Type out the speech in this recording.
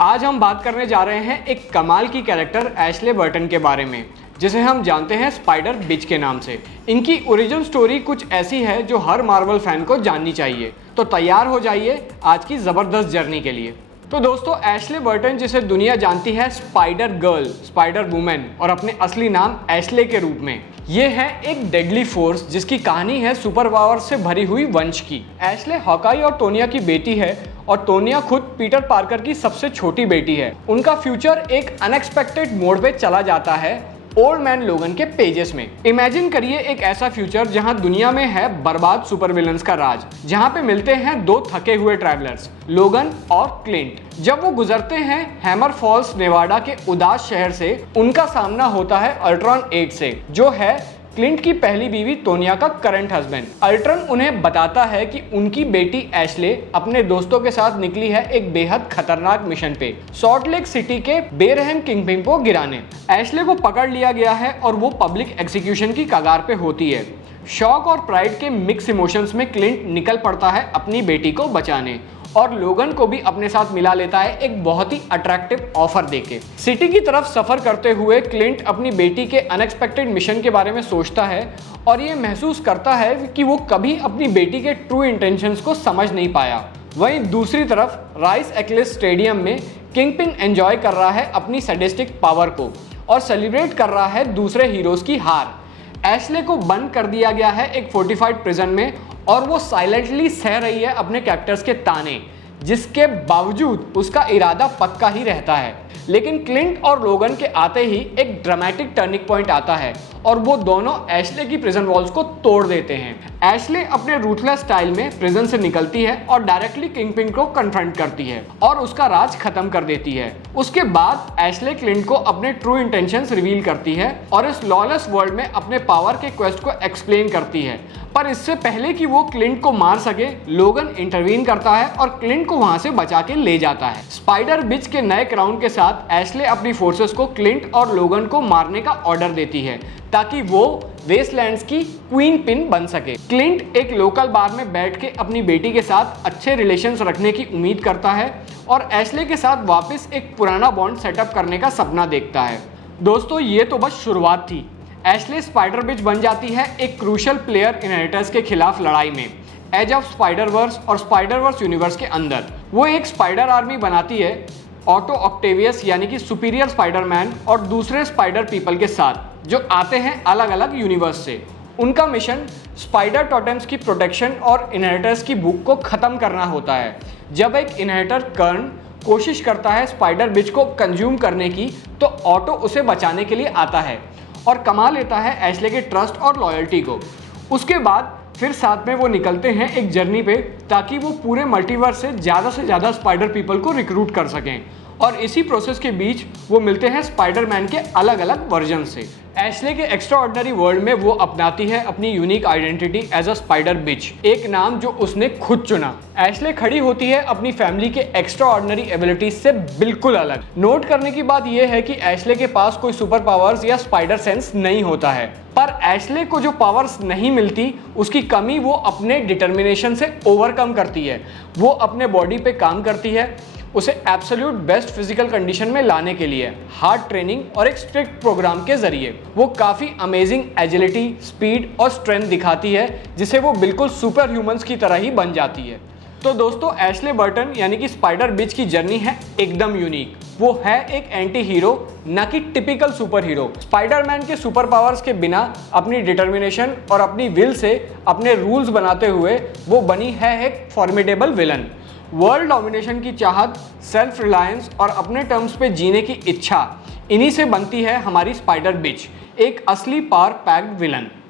आज हम बात करने जा रहे हैं एक कमाल की कैरेक्टर एशले बर्टन के बारे में, जिसे हम जानते हैं स्पाइडर बिच के नाम से। इनकी ओरिजिन स्टोरी कुछ ऐसी है जो हर मार्वल फैन को जाननी चाहिए। तो तैयार हो जाइए आज की ज़बरदस्त जर्नी के लिए। तो दोस्तों, एशले बर्टन, जिसे दुनिया जानती है स्पाइडर गर्ल, स्पाइडर वुमेन और अपने असली नाम एशले के रूप में, ये है एक डेडली फोर्स जिसकी कहानी है सुपर पावर से भरी हुई वंश की। एशले हॉकाई और टोनिया की बेटी है और टोनिया खुद पीटर पार्कर की सबसे छोटी बेटी है। उनका फ्यूचर एक अनएक्सपेक्टेड मोड़ पे चला जाता है ओल्ड मैन लोगन के पेजेस में। इमेजिन करिए एक ऐसा फ्यूचर जहां दुनिया में है बर्बाद सुपर विलन्स का राज, जहां पे मिलते हैं दो थके हुए ट्रैवलर्स, लोगन और क्लिंट। जब वो गुजरते हैं हैमर फॉल्स नेवाडा के उदास शहर से, उनका सामना होता है अल्ट्रॉन 8 से, जो है क्लिंट की पहली बीवी टोनिया का करंट हस्बैंड। अल्ट्रॉन उन्हें बताता है कि उनकी बेटी एशले अपने दोस्तों के साथ निकली है एक बेहद खतरनाक मिशन पे, सॉल्ट लेक सिटी के बेरहम किंगपिन को गिराने। एशले को पकड़ लिया गया है और वो पब्लिक एग्जीक्यूशन की कगार पे होती है। शॉक और प्राइड के मिक्स इमोशंस में क्लिंट निकल पड़ता है अपनी बेटी को बचाने, और लोगन को भी अपने साथ मिला लेता है एक बहुत ही अट्रैक्टिव ऑफर देके। सिटी की तरफ सफर करते हुए क्लिंट अपनी बेटी के अनएक्सपेक्टेड मिशन के बारे में सोचता है और ये महसूस करता है कि वो कभी अपनी बेटी के ट्रू इंटेंशंस को समझ नहीं पाया। वहीं दूसरी तरफ राइस एक्लेस स्टेडियम में किंगपिन एंजॉय कर रहा है अपनी सैडिस्टिक पावर को और सेलिब्रेट कर रहा है दूसरे हीरोज की हार। एशले को बंद कर दिया गया है एक फोर्टिफाइड प्रिजन में और वो साइलेंटली सह रही है अपने कैरेक्टर्स के ताने, जिसके बावजूद उसका इरादा पक्का ही रहता है। लेकिन क्लिंट और लोगन के आते ही एक ड्रामेटिक टर्निंग पॉइंट आता है और वो दोनों एशले की प्रिजन वॉल्स को तोड़ देते हैं। एशले अपने रूथलेस स्टाइल में प्रिजन से निकलती है और डायरेक्टली किंगपिन को कन्फ्रंट करती है और उसका राज खत्म कर देती है। उसके बाद एशले क्लिंट को अपने ट्रू इंटेंशंस रिवील करती है और इस लॉलेस वर्ल्ड में अपने पावर के क्वेस्ट को एक्सप्लेन करती है। पर इससे पहले कि वो क्लिंट को मार सके, लोगन इंटरवीन करता है और क्लिंट को वहां से बचा के ले जाता है। स्पाइडर बिच के नए क्राउन के साथ एशले अपनी फोर्सेस को क्लिंट और लोगन को मारने का ऑर्डर देती है ताकि वो वेस्टलैंड्स की क्वीन पिन बन सके। क्लिंट एक लोकल बार में बैठ के अपनी बेटी के साथ अच्छे रिलेशंस रखने की उम्मीद करता है और एशले के साथ वापस एक पुराना बॉन्ड सेटअप करने का सपना देखता है। दोस्तों, ये तो बस शुरुआत थी। एशले स्पाइडर बिच बन जाती है एक क्रूशियल प्लेयर इनहेरिटर्स के खिलाफ लड़ाई में एज ऑफ स्पाइडर वर्स और स्पाइडर वर्स यूनिवर्स के अंदर। वो एक स्पाइडर आर्मी बनाती है ऑटो ऑक्टेवियस यानी कि सुपीरियर स्पाइडरमैन और दूसरे स्पाइडर पीपल के साथ, जो आते हैं अलग अलग यूनिवर्स से। उनका मिशन स्पाइडर टोटेम्स की प्रोटेक्शन और इनहेरिटर्स की भूख को ख़त्म करना होता है। जब एक इनहेरिटर कर्न कोशिश करता है स्पाइडर बिच को कंज्यूम करने की, तो ऑटो उसे बचाने के लिए आता है और कमा लेता है एशले के ट्रस्ट और लॉयल्टी को। उसके बाद फिर साथ में वो निकलते हैं एक जर्नी पे ताकि वो पूरे मल्टीवर्स से ज़्यादा स्पाइडर पीपल को रिक्रूट कर सकें, और इसी प्रोसेस के बीच वो मिलते हैं स्पाइडरमैन के अलग अलग वर्जन से। एशले के एक्स्ट्रा ऑर्डिनरी वर्ल्ड में वो अपनाती है अपनी unique identity as a spider bitch, एक नाम जो उसने खुद चुना। एशले खड़ी होती है अपनी फैमिली के एक्स्ट्रा ऑर्डिनरी एबिलिटीज से बिल्कुल अलग। नोट करने की बात यह है कि एशले के पास कोई सुपर पावर्स या स्पाइडर सेंस नहीं होता है, पर एशले को जो पावर्स नहीं मिलती उसकी कमी वो अपने डिटर्मिनेशन से ओवरकम करती है। वो अपने बॉडी पे काम करती है, उसे एब्सोल्यूट बेस्ट फिजिकल कंडीशन में लाने के लिए हार्ड ट्रेनिंग और एक स्ट्रिक्ट प्रोग्राम के जरिए वो काफ़ी अमेजिंग एजिलिटी, स्पीड और स्ट्रेंथ दिखाती है, जिसे वो बिल्कुल सुपर ह्यूमंस की तरह ही बन जाती है। तो दोस्तों, एशले बर्टन यानी कि स्पाइडर बिच की जर्नी है एकदम यूनिक। वो है एक एंटी हीरो, न कि टिपिकल सुपर हीरो। स्पाइडरमैन के सुपर पावर्स के बिना अपनी डिटर्मिनेशन और अपनी विल से अपने रूल्स बनाते हुए वो बनी है एक फॉर्मिडेबल विलन। वर्ल्ड डोमिनेशन की चाहत, सेल्फ रिलायंस और अपने टर्म्स पे जीने की इच्छा, इन्हीं से बनती है हमारी स्पाइडर बिच, एक असली पावर पैक्ड विलन।